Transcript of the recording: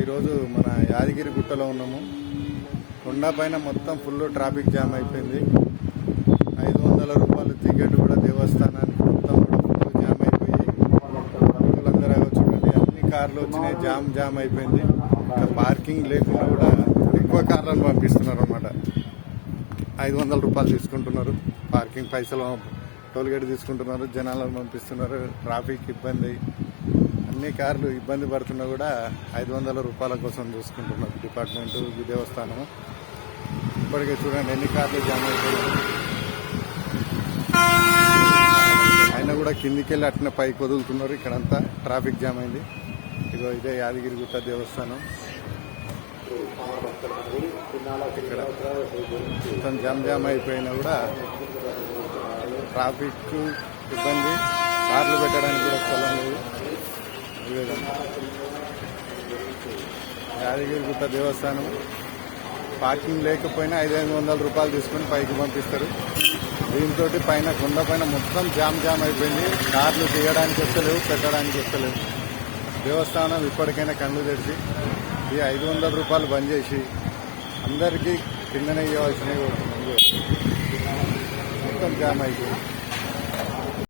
ఈరోజు మన యాదగిరి గుట్టలో ఉన్నాము. కొండ పైన మొత్తం ఫుల్ ట్రాఫిక్ జామ్ అయిపోయింది. 500 రూపాయలు టికెట్ కూడా దేవస్థానానికి మొత్తం కూడా ఫుల్ జామ్ అయిపోయి భక్తులందరూ చూడండి, అన్ని కార్లు వచ్చినాయి, జామ్ అయిపోయింది. పార్కింగ్ లేకుండా కూడా ఎక్కువ కార్లను పంపిస్తున్నారు అన్నమాట. 500 రూపాయలు తీసుకుంటున్నారు పార్కింగ్ పైసలు, టోల్గేట్ తీసుకుంటున్నారు, జనాలను పంపిస్తున్నారు. ట్రాఫిక్ ఇబ్బంది, అన్ని కార్లు ఇబ్బంది పడుతున్నా కూడా 500 రూపాయల కోసం చూసుకుంటున్నారు డిపార్ట్మెంటు, దేవస్థానము. ఇప్పటికే చూడండి ఎన్ని కార్లు జామ్ అయిపోయాయి. అయినా కూడా కిందికి వెళ్ళి అట్నే పైకి వదులుతున్నారు. ఇక్కడంతా ట్రాఫిక్ జామ్ అయింది. ఇగో ఇదే యాదగిరిగుట్ట దేవస్థానం. ఇక్కడ మొత్తం జామ్ అయిపోయినా కూడా ట్రాఫిక్ ఇబ్బంది, కార్లు పెట్టడానికి కూడా స్థలం లేదు. ఈ విధంగా యాదగిరిగుట్ట దేవస్థానం పార్కింగ్ లేకపోయినా 500 రూపాయలు తీసుకుని పైకి పంపిస్తారు. దీంతో పైన కొండ పైన మొత్తం జామ్ అయిపోయింది. కార్లు దిగడానికి వస్తలేవు, పెట్టడానికి వస్తలేవు. దేవస్థానం ఇప్పటికైనా కళ్ళు తెరిచి ఈ 500 రూపాయలు బంద్ చేసి అందరికీ కిందనే ఇవ్వాల్సినవి మొత్తం జామ్ అయిపోయింది.